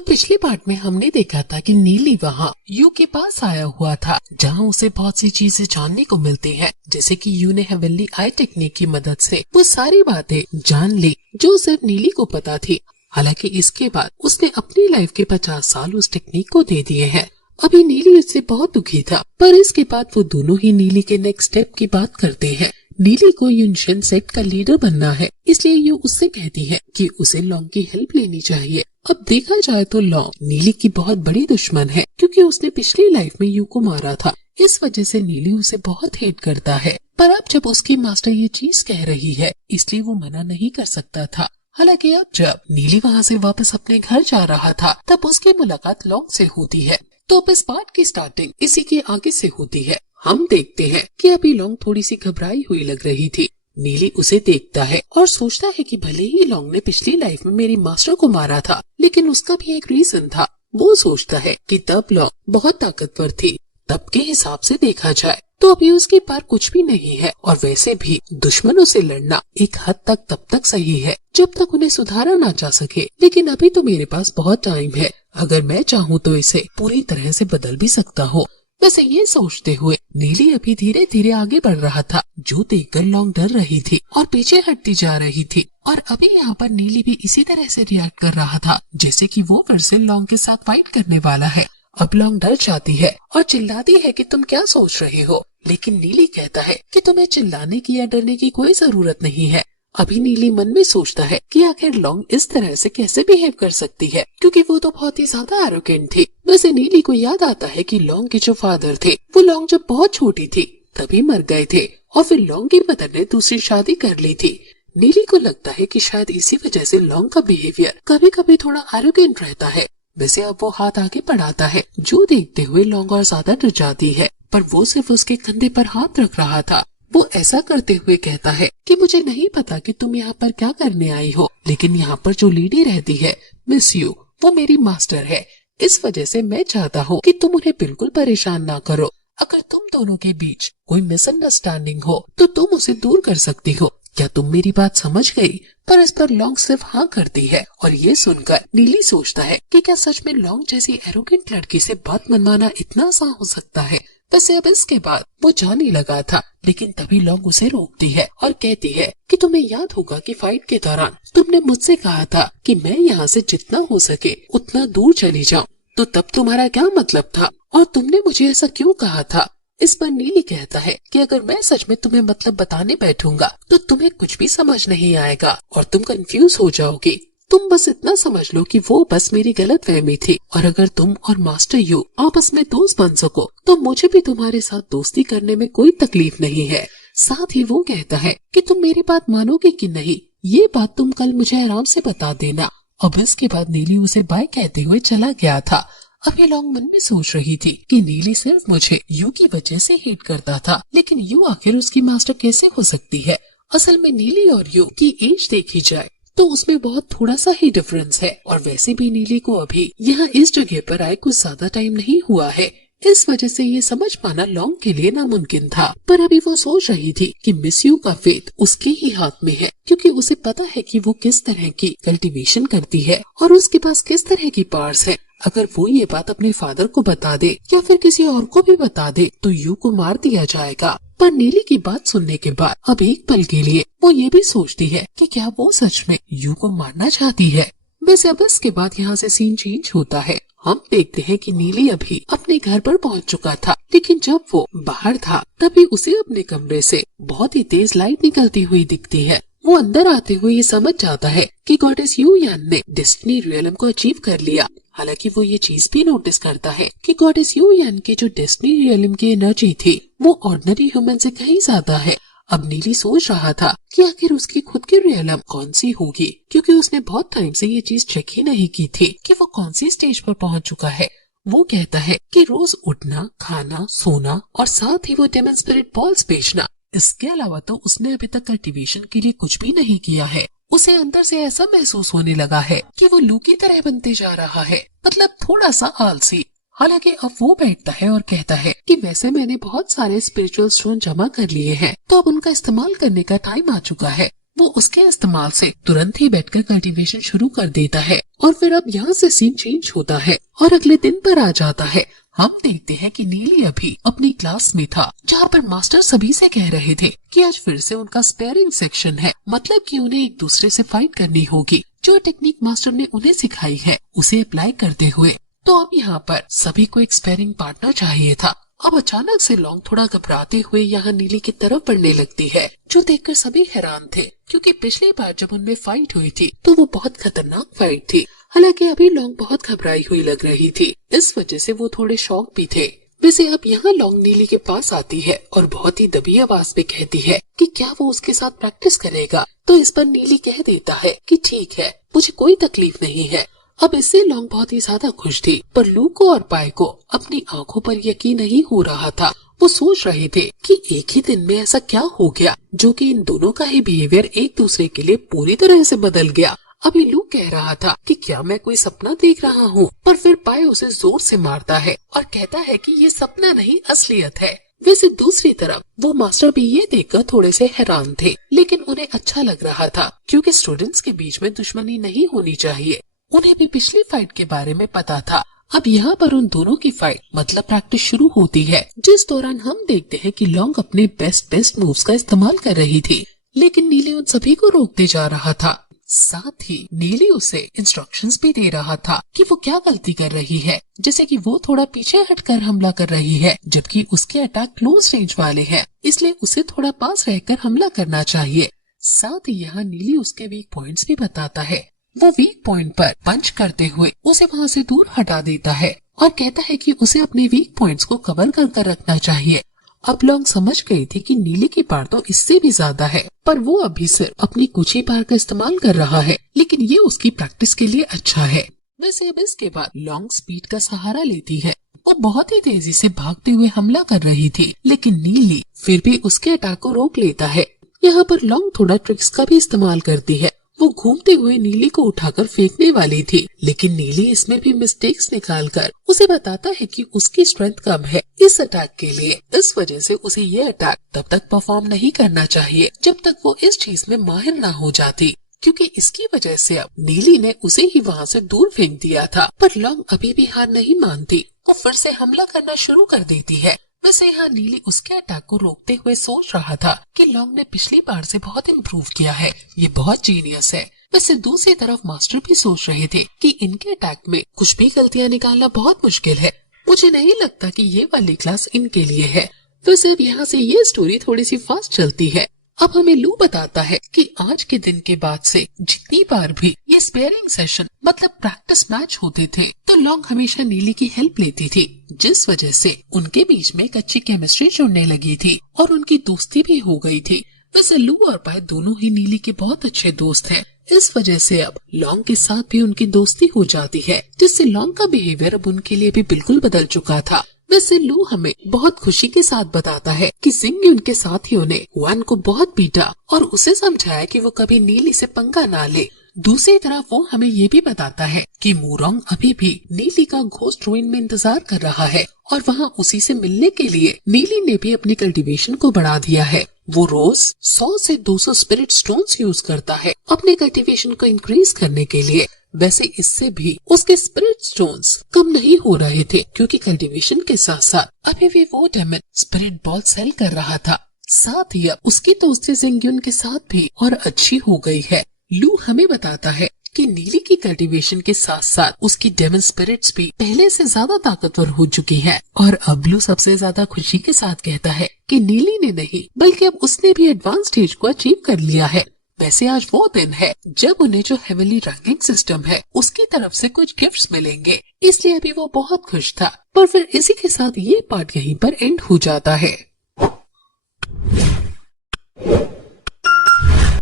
तो पिछले पार्ट में हमने देखा था कि नीली वहाँ यू के पास आया हुआ था, जहाँ उसे बहुत सी चीजें जानने को मिलती हैं, जैसे कि यू ने हेवनली आई टेक्निक की मदद से वो सारी बातें जान ली जो सिर्फ नीली को पता थी। हालांकि इसके बाद उसने अपनी लाइफ के 50 साल उस टेक्निक को दे दिए हैं। अभी नीली उससे बहुत दुखी था, पर इसके बाद वो दोनों ही नीली के नेक्स्ट स्टेप की बात करते हैं। नीली को यूनशन सेक्ट का लीडर बनना है, इसलिए यू उससे कहती है कि उसे लॉन्ग की हेल्प लेनी चाहिए। अब देखा जाए तो लॉन्ग नीली की बहुत बड़ी दुश्मन है, क्योंकि उसने पिछली लाइफ में यू को मारा था। इस वजह से नीली उसे बहुत हेट करता है, पर अब जब उसकी मास्टर ये चीज कह रही है, इसलिए वो मना नहीं कर सकता था। हालांकि अब जब नीली वहाँ से वापस अपने घर जा रहा था, तब उसकी मुलाकात लॉन्ग से होती है। तो अब इस पार्ट की स्टार्टिंग इसी के आगे से होती है। हम देखते हैं कि अभी लॉन्ग थोड़ी सी घबराई हुई लग रही थी। नीली उसे देखता है और सोचता है कि भले ही लॉन्ग ने पिछली लाइफ में मेरी मास्टर को मारा था, लेकिन उसका भी एक रीजन था। वो सोचता है कि तब लॉन्ग बहुत ताकतवर थी। तब के हिसाब से देखा जाए तो अभी उसके पास कुछ भी नहीं है, और वैसे भी दुश्मनों से लड़ना एक हद तक तब तक सही है जब तक उन्हें सुधारा ना जा सके। लेकिन अभी तो मेरे पास बहुत टाइम है, अगर मैं चाहूँ तो इसे पूरी तरह से बदल भी सकता हूँ। वैसे ये सोचते हुए नीली अभी धीरे धीरे आगे बढ़ रहा था, जो देखकर लॉन्ग डर रही थी और पीछे हटती जा रही थी। और अभी यहाँ पर नीली भी इसी तरह से रिएक्ट कर रहा था, जैसे कि वो फिर से लॉन्ग के साथ फाइट करने वाला है। अब लॉन्ग डर जाती है और चिल्लाती है कि तुम क्या सोच रहे हो, लेकिन नीली कहता है कि तुम्हें चिल्लाने की या डरने की कोई जरूरत नहीं है। अभी नीली मन में सोचता है कि आखिर लॉन्ग इस तरह से कैसे बिहेव कर सकती है, क्योंकि वो तो बहुत ही ज्यादा एरोगेंट थी। वैसे नीली को याद आता है कि लॉन्ग के जो फादर थे वो लॉन्ग जब बहुत छोटी थी तभी मर गए थे, और फिर लॉन्ग की मदर ने दूसरी शादी कर ली थी। नीली को लगता है कि शायद इसी वजह से लॉन्ग का बिहेवियर कभी कभी थोड़ा एरोगेंट रहता है। वैसे अब वो हाथ आगे बढ़ाता है, जो देखते हुए लॉन्ग और ज्यादा डर जाती है, पर वो सिर्फ उसके कंधे पर हाथ रख रहा था। वो ऐसा करते हुए कहता है कि मुझे नहीं पता कि तुम यहाँ पर क्या करने आई हो, लेकिन यहाँ पर जो लेडी रहती है मिस यू, वो मेरी मास्टर है। इस वजह से मैं चाहता हूँ कि तुम उन्हें बिल्कुल परेशान ना करो। अगर तुम दोनों के बीच कोई मिसअंडरस्टैंडिंग हो तो तुम उसे दूर कर सकती हो। क्या तुम मेरी बात समझ गई? पर इस पर लॉन्ग सिर्फ हाँ करती है, और ये सुनकर नीली सोचता है कि क्या सच में लॉन्ग जैसी एरोगेंट लड़की से बात मनवाना इतना आसान हो सकता है। वैसे अब इसके बाद वो जाने लगा था, लेकिन तभी लॉन्ग उसे रोकती है और कहती है कि तुम्हें याद होगा कि फाइट के दौरान तुमने मुझसे कहा था कि मैं यहाँ से जितना हो सके उतना दूर चली जाऊँ, तो तब तुम्हारा क्या मतलब था और तुमने मुझे ऐसा क्यों कहा था? इस पर नीली कहता है कि अगर मैं सच में तुम्हें मतलब बताने बैठूंगा तो तुम्हें कुछ भी समझ नहीं आएगा और तुम कंफ्यूज हो जाओगी। तुम बस इतना समझ लो कि वो बस मेरी गलतफहमी थी, और अगर तुम और मास्टर यू आपस में दोस्त बन सको तो मुझे भी तुम्हारे साथ दोस्ती करने में कोई तकलीफ नहीं है। साथ ही वो कहता है कि तुम मेरी बात मानोगे कि नहीं, ये बात तुम कल मुझे आराम से बता देना। अब इसके बाद नीली उसे बाय कहते हुए चला गया था। अभी लॉन्ग मन में सोच रही थी कि नीली सिर्फ मुझे यू की वजह से हेट करता था, लेकिन यू आखिर उसकी मास्टर कैसे हो सकती है? असल में नीली और यू की एज देखी जाए तो उसमें बहुत थोड़ा सा ही डिफरेंस है, और वैसे भी नीली को अभी यहाँ इस जगह पर आए कुछ ज्यादा टाइम नहीं हुआ है। इस वजह से ये समझ पाना लॉन्ग के लिए नामुमकिन था। पर अभी वो सोच रही थी कि मिस यू का फेट उसके ही हाथ में है, क्योंकि उसे पता है कि वो किस तरह की कल्टीवेशन करती है और उसके पास किस तरह की पावर्स है। अगर वो ये बात अपने फादर को बता दे या फिर किसी और को भी बता दे तो यू को मार दिया जाएगा। पर नीली की बात सुनने के बाद अब एक पल के लिए वो ये भी सोचती है कि क्या वो सच में यू को मारना चाहती है। वैसे अब इसके बाद यहाँ से सीन चेंज होता है। हम देखते हैं कि नीली अभी अपने घर पर पहुंच चुका था, लेकिन जब वो बाहर था तभी उसे अपने कमरे से बहुत ही तेज लाइट निकलती हुई दिखती है। वो अंदर आते हुए ये समझ जाता है कि गॉडेस यू यान ने डेस्टिनी रियलम को अचीव कर लिया। हालांकि वो ये चीज भी नोटिस करता है कि गॉडेस यू यान की जो डेस्टिनी रियलम की एनर्जी थी वो ऑर्डिनरी ह्यूमन से कहीं ज्यादा है। अब नीली सोच रहा था कि आखिर उसकी खुद की रियलम कौन सी होगी, क्योंकि उसने बहुत टाइम से ये चीज चेक ही नहीं की थी कि वो कौन सी स्टेज पर पहुंच चुका है। वो कहता है कि रोज उठना, खाना, सोना और साथ ही वो डेमन स्पिरिट बॉल्स बेचना, इसके अलावा तो उसने अभी तक कल्टीवेशन के लिए कुछ भी नहीं किया है। उसे अंदर से ऐसा महसूस होने लगा है कि वो लू की तरह बनते जा रहा है, मतलब थोड़ा सा आलसी। हालांकि अब वो बैठता है और कहता है कि वैसे मैंने बहुत सारे स्पिरिचुअल स्टोन जमा कर लिए हैं, तो अब उनका इस्तेमाल करने का टाइम आ चुका है। वो उसके इस्तेमाल से तुरंत ही बैठकर कल्टीवेशन शुरू कर देता है। और फिर अब यहाँ से सीन चेंज होता है और अगले दिन पर आ जाता है। हम देखते हैं कि नीली अभी अपनी क्लास में था, जहाँ पर मास्टर सभी से कह रहे थे कि आज फिर से उनका स्पेयरिंग सेक्शन है, मतलब कि उन्हें एक दूसरे से फाइट करनी होगी। जो टेक्निक मास्टर ने उन्हें सिखाई है उसे अप्लाई करते हुए। तो अब यहाँ पर सभी को एक स्पेयरिंग पार्टनर चाहिए था। अब अचानक से लॉन्ग थोड़ा घबराते हुए यहाँ नीली की तरफ बढ़ने लगती है, जो देखकर सभी हैरान थे, क्योंकि पिछली बार जब उनमें फाइट हुई थी तो वो बहुत खतरनाक फाइट थी। हालांकि अभी लॉन्ग बहुत घबराई हुई लग रही थी, इस वजह से वो थोड़े शॉक भी थे। वैसे अब यहाँ लॉन्ग नीली के पास आती है और बहुत ही दबी आवाज में कहती है कि क्या वो उसके साथ प्रैक्टिस करेगा। तो इस पर नीली कह देता है कि ठीक है, मुझे कोई तकलीफ नहीं है। अब इससे लॉन्ग बहुत ही ज्यादा खुश थी, पर लू को और पाई को अपनी आंखों पर यकीन नहीं हो रहा था। वो सोच रहे थे कि एक ही दिन में ऐसा क्या हो गया जो कि इन दोनों का ही बिहेवियर एक दूसरे के लिए पूरी तरह से बदल गया। अभी लू कह रहा था कि क्या मैं कोई सपना देख रहा हूँ, पर फिर पाई उसे जोर से मारता है और कहता है कि ये सपना नहीं असलियत है। वैसे दूसरी तरफ वो मास्टर भी ये देखकर थोड़े से हैरान थे, लेकिन उन्हें अच्छा लग रहा था, क्योंकि स्टूडेंट्स के बीच में दुश्मनी नहीं होनी चाहिए। उन्हें भी पिछली फाइट के बारे में पता था। अब यहाँ पर उन दोनों की फाइट मतलब प्रैक्टिस शुरू होती है, जिस दौरान हम देखते हैं कि लॉन्ग अपने बेस्ट मूव्स का इस्तेमाल कर रही थी, लेकिन नीली उन सभी को रोकते जा रहा था। साथ ही नीली उसे इंस्ट्रक्शंस भी दे रहा था कि वो क्या गलती कर रही है, जैसे कि वो थोड़ा पीछे हटकर हमला कर रही है, जबकि उसके अटैक क्लोज रेंज वाले हैं, इसलिए उसे थोड़ा पास रहकर हमला करना चाहिए। साथ ही यहाँ नीली उसके वीक पॉइंट्स भी बताता है। वो वीक पॉइंट पर पंच करते हुए उसे वहाँ से दूर हटा देता है और कहता है कि उसे अपने वीक पॉइंट्स को कवर कर रखना चाहिए। अब लॉन्ग समझ गई थी कि नीली की पार तो इससे भी ज्यादा है, पर वो अभी सिर्फ अपनी कुछ ही पार का इस्तेमाल कर रहा है, लेकिन ये उसकी प्रैक्टिस के लिए अच्छा है। वैसे अब इसके बाद लॉन्ग स्पीड का सहारा लेती है। वो बहुत ही तेजी से भागते हुए हमला कर रही थी, लेकिन नीली फिर भी उसके अटैक को रोक लेता है। यहाँ पर लॉन्ग थोड़ा ट्रिक्स का भी इस्तेमाल करती है। वो घूमते हुए नीली को उठाकर फेंकने वाली थी, लेकिन नीली इसमें भी मिस्टेक्स निकालकर उसे बताता है कि उसकी स्ट्रेंथ कम है इस अटैक के लिए। इस वजह से उसे ये अटैक तब तक परफॉर्म नहीं करना चाहिए जब तक वो इस चीज में माहिर ना हो जाती, क्योंकि इसकी वजह से अब नीली ने उसे ही वहाँ से दूर फेंक दिया था। पर लॉन्ग अभी भी हार नहीं मानती, वो फिर से हमला करना शुरू कर देती है। वैसे यहाँ नीली उसके अटैक को रोकते हुए सोच रहा था कि लॉन्ग ने पिछली बार से बहुत इम्प्रूव किया है, ये बहुत जीनियस है। वैसे दूसरी तरफ मास्टर भी सोच रहे थे कि इनके अटैक में कुछ भी गलतियाँ निकालना बहुत मुश्किल है। मुझे नहीं लगता कि ये वाली क्लास इनके लिए है। वैसे अब यहाँ से ये स्टोरी थोड़ी सी फास्ट चलती है। अब हमें लू बताता है कि आज के दिन के बाद से जितनी बार भी ये स्पेयरिंग सेशन मतलब प्रैक्टिस मैच होते थे, तो लॉन्ग हमेशा नीली की हेल्प लेती थी, जिस वजह से उनके बीच में एक अच्छी केमिस्ट्री जुड़ने लगी थी और उनकी दोस्ती भी हो गई थी। वैसे लू और पाई दोनों ही नीली के बहुत अच्छे दोस्त हैं। इस वजह से अब लॉन्ग के साथ भी उनकी दोस्ती हो जाती है, जिससे लॉन्ग का बिहेवियर अब उनके लिए भी बिल्कुल बदल चुका था। वैसे लू हमें बहुत खुशी के साथ बताता है कि जिंग उनके साथियों ने हुआन को बहुत पीटा और उसे समझाया कि वो कभी नीली से पंगा ना ले। दूसरी तरफ वो हमें ये भी बताता है कि मूरोंग अभी भी नीली का घोस्ट रूइन में इंतजार कर रहा है और वहाँ उसी से मिलने के लिए नीली ने भी अपनी कल्टीवेशन को बढ़ा दिया है। वो रोज 100 से 200 स्पिरिट स्टोन्स यूज करता है अपने कल्टीवेशन को इंक्रीज करने के लिए। वैसे इससे भी उसके स्पिरिट स्टोन्स कम नहीं हो रहे थे, क्योंकि कल्टीवेशन के साथ साथ अभी भी वो डेमन स्पिरिट बॉल सेल कर रहा था। साथ ही अब उसकी दोस्ती जिंग्युन के साथ भी और अच्छी हो गई है। लू हमें बताता है कि नीली की कल्टीवेशन के साथ साथ उसकी डेमन स्पिरिट्स भी पहले से ज्यादा ताकतवर हो चुकी है। और अब लू सबसे ज्यादा खुशी के साथ कहता है कि नीली ने नहीं बल्कि अब उसने भी एडवांस स्टेज को अचीव कर लिया है। वैसे आज वो दिन है जब उन्हें जो हेवनली रैंकिंग सिस्टम है उसकी तरफ से कुछ गिफ्ट्स मिलेंगे, इसलिए अभी वो बहुत खुश था। पर फिर इसी के साथ ये पार्ट यहीं पर एंड हो जाता है।